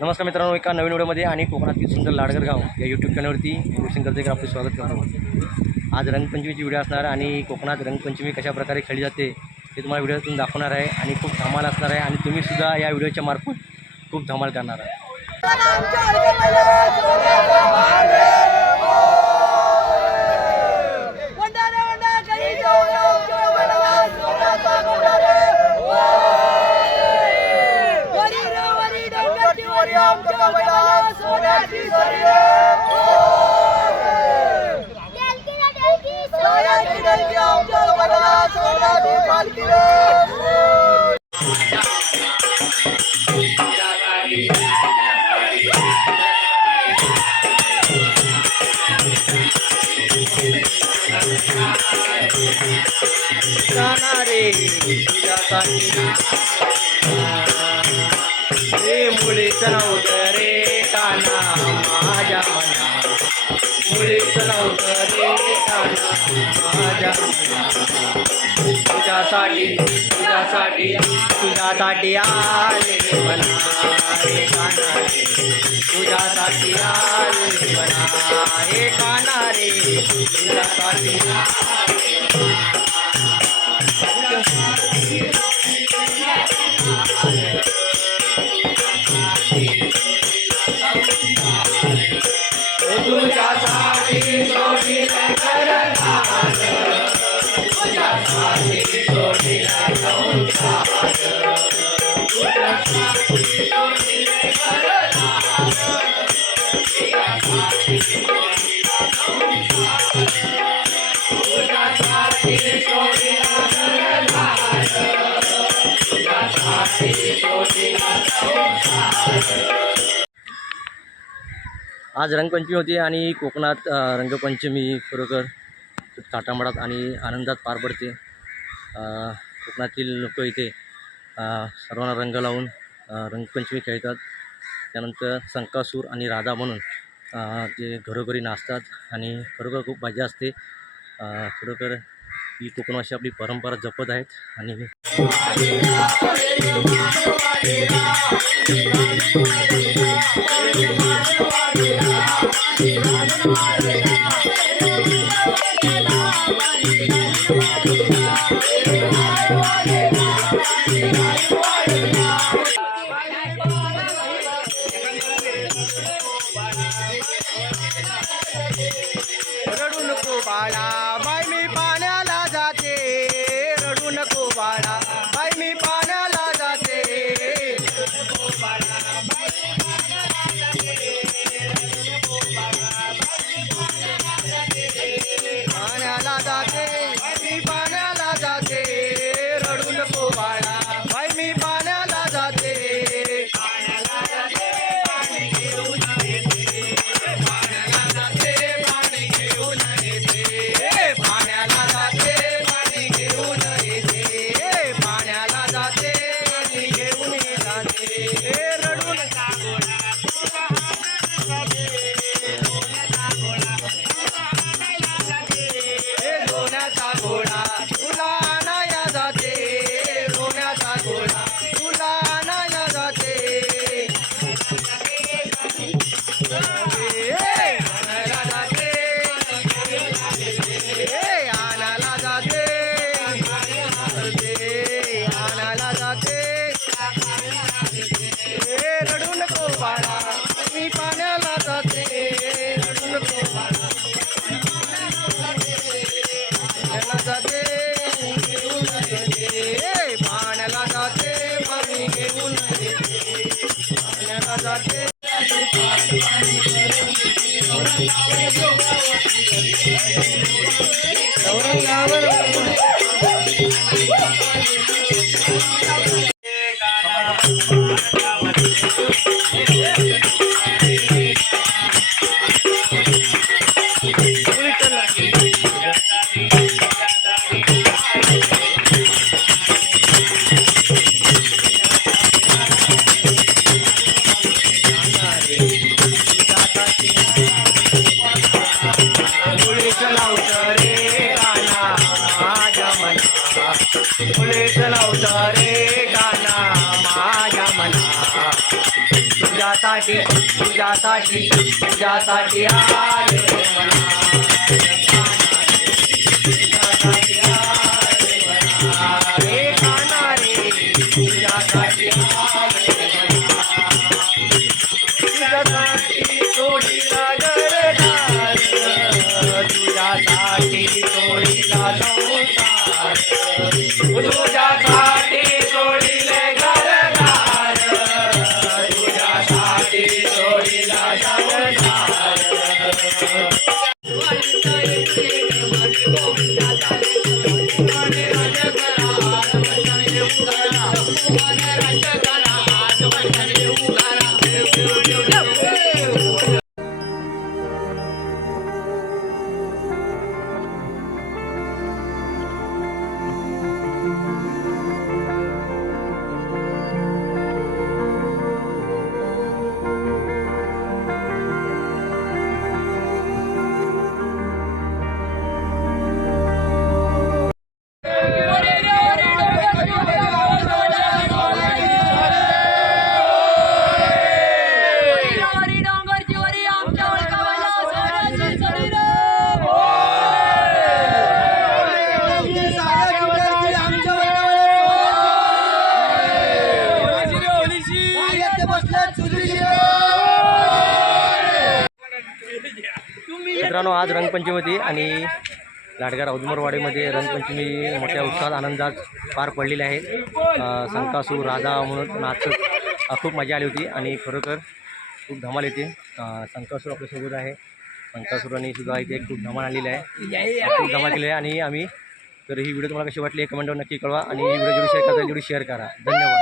नमस्कार मित्रांनो, एका नवीन व्हिडिओमध्ये आणि कोकणातील सुंदर लाडगर गाव या यूट्यूब चॅनलवरती गुरुशंकर देकर आपले स्वागत करतो। आज रंगपंचमीची व्हिडिओ असणार आणि कोकणात रंगपंचमी कशा प्रकारे खेळली जाते हे तुम्हाला व्हिडिओतून दाखवणार आहे आणि खूप धमाल असणार आहे आणि तुम्ही सुद्धा या व्हिडिओच्या मार्फत खूप धमाल करणार आहे। मुलीच नव्हतं रे काना माझ्या मना, मुलीच नव्हतं रे काना माझ्या मना, तुझ्यासाठी तुझ्यासाठी तुझ्यासाठी आले मना रे काना रे, तुझ्यासाठी आले मना हे काना रे, तुझ्यासाठी आज रंगपंचमी होती आणि कोकणात रंगपंचमी खरोखर खूप थाटामाटात आणि आनंदात पार पडते। कोकणातील लोक इथे सर्वांना रंग लावून रंगपंचमी खेळतात। त्यानंतर संकासूर आणि राधा म्हणून ते घरोघरी नाचतात आणि खरोखर खूप मजा असते। खरोखर ही कोकणवासी आपली परंपरा जपत आहेत आणि रडू नको बाळा बाई मी पाण्याला जाते, रडू नको बाळा बाई मी पाण्याला जाते, पाण्याला जाते मी पाण्याला जाते, रडू नको बाळा बाई मी पाण्याला जाते, रडू नको बाळा मी पाण्याला जाते, रडू नको बाळा पाण्याला जाते घेऊन येते, पाण्याला जाते पाणी घेऊन येते, पाण्याला जाते औरंगाबाद फुलेच नव्हतं रे गाना माझ्या मना तुझ्यासाठी तुझ्यासाठी तुझ्यासाठी आले मना तुझ्यासाठी आले मना रे गाना रे तुझ्यासाठी आले मना तुझ्यासाठी सोडीला घरदार तुझ्यासाठी सोडीला संसार तुझ्यासाठी सोडिले घरदार तुझ्यासाठी सोडिला संसार मित्रांनो, आज रंगपंचमी होती आणि लाडगार औदुंबरवाडीमध्ये रंगपंचमी मोठ्या उत्साहात आनंदात पार पडलेली आहे. संकासूर राधा म्हणून नाचत खूप मजा आली होती आणि खरोखर खूप धमाल येते. संकासूर आपल्यासोबत आहे. संकासुराने सुद्धा इथे खूप धमाल आलेली आहे, खूप धमाल केली आहे. आणि आम्ही तर ही व्हिडिओ तुम्हाला कशी वाटली कमेंटवर नक्की कळवा आणि ही व्हिडिओ जेवढी शेअर करता तेवढी शेअर करा. धन्यवाद.